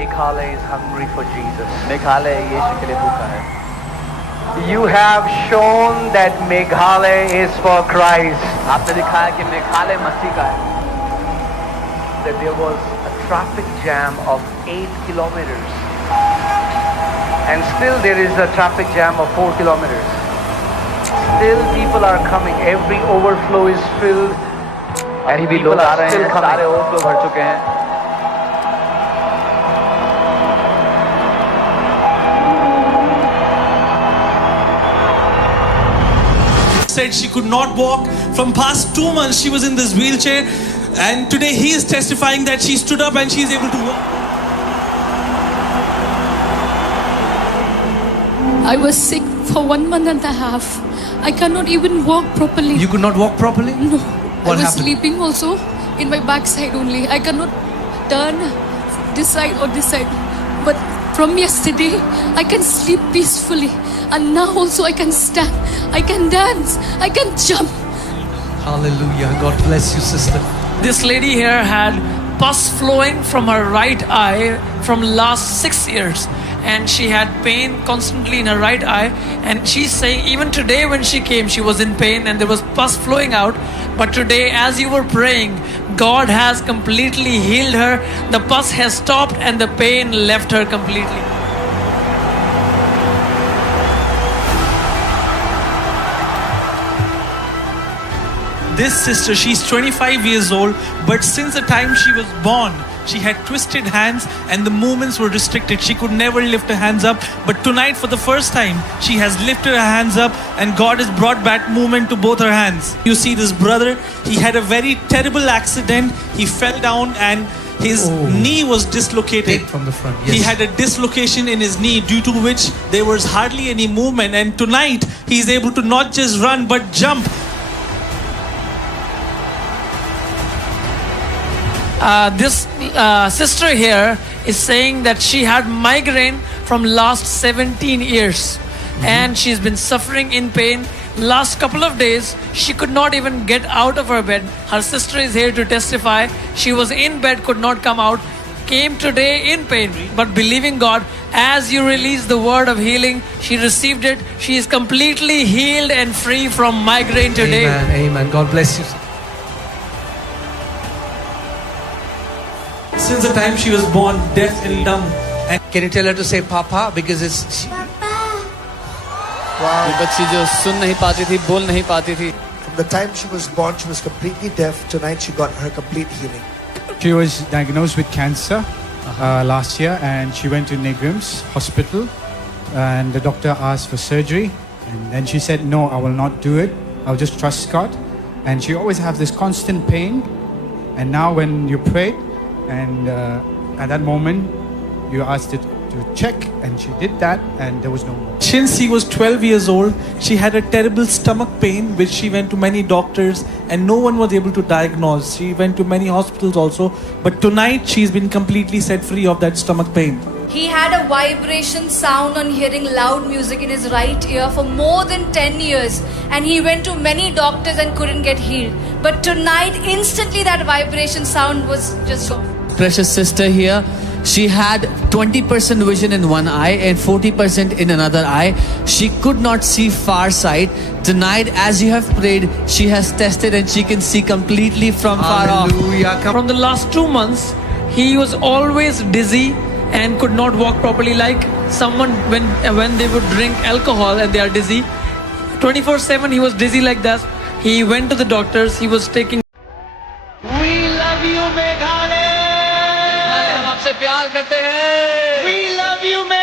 Meghalaya is hungry for Jesus. Meghalaya यीशु के लिए भूखा है. You have shown that Meghalaya is for Christ. आपने दिखाया कि मेघालय मसीह का है. That there was a traffic jam of 8 kilometers. And still there is a traffic jam of 4 kilometers. Still people are coming. Every overflow is filled. And people लोग आ are रहे still हैं, coming. सारे overflow भर चुके हैं. Said she could not walk. From past 2 months she was in this wheelchair, and today he is testifying that she stood up and she is able to walk. I was sick for 1 month and a half. I cannot even walk properly. You could not walk properly? No. What I was happened? sleeping also in my backside only. I cannot turn this side or this side. But from yesterday, I can sleep peacefully. And now also I can stand. I can dance. I can jump. Hallelujah. God bless you, sister. This lady here had pus flowing from her right eye from last 6 years, and she had pain constantly in her right eye, and she's saying even today when she came she was in pain and there was pus flowing out, but today as you were praying, God has completely healed her. The pus has stopped and the pain left her completely. This sister, she's 25 years old, but since the time she was born, she had twisted hands and the movements were restricted. She could never lift her hands up. But tonight, for the first time, she has lifted her hands up and God has brought back movement to both her hands. You see this brother, he had a very terrible accident. He fell down and his knee was dislocated. Take from the front. Yes. He had a dislocation in his knee, due to which there was hardly any movement. And tonight, he is able to not just run but jump. This sister here is saying that she had migraine from last 17 years and she's been suffering in pain. Last couple of days she could not even get out of her bed. Her sister is here to testify. She was in bed, could not come out, came today in pain, but believing God, as you release the word of healing, she received it. She is completely healed and free from migraine today. Amen. Amen. God bless you. Since the time she was born deaf and dumb, and Can you tell her to say Papa? Because it's... ये बच्ची जो सुन नहीं पाती थी, बोल नहीं पाती थी. From the time she was born, she was completely deaf. Tonight, she got her complete healing. She was diagnosed with cancer last year, and she went to Negrims Hospital, and the doctor asked for surgery, and then she said, "No, I will not do it. I'll just trust God." And she always has this constant pain, and now when you prayed, and at that moment, you asked it to check, and she did that, and there was no more. since she was 12 years old, she had a terrible stomach pain, which she went to many doctors and no one was able to diagnose. She went to many hospitals also, but tonight she's been completely set free of that stomach pain. He had a vibration sound on hearing loud music in his right ear for more than 10 years, and he went to many doctors and couldn't get healed. But tonight, instantly that vibration sound was just gone. Precious sister here, she had 20% vision in one eye and 40% in another eye. She could not see far sight. Tonight, as you have prayed, she has tested and she can see completely from far off. Hallelujah. Come. From the last 2 months, he was always dizzy and could not walk properly, like someone when they would drink alcohol and they are dizzy. 24/7 he was dizzy like that. He went to the doctors. He was taking. We love you, Meghalaya. हम आपसे प्यार करते हैं. We love you, Meghalaya.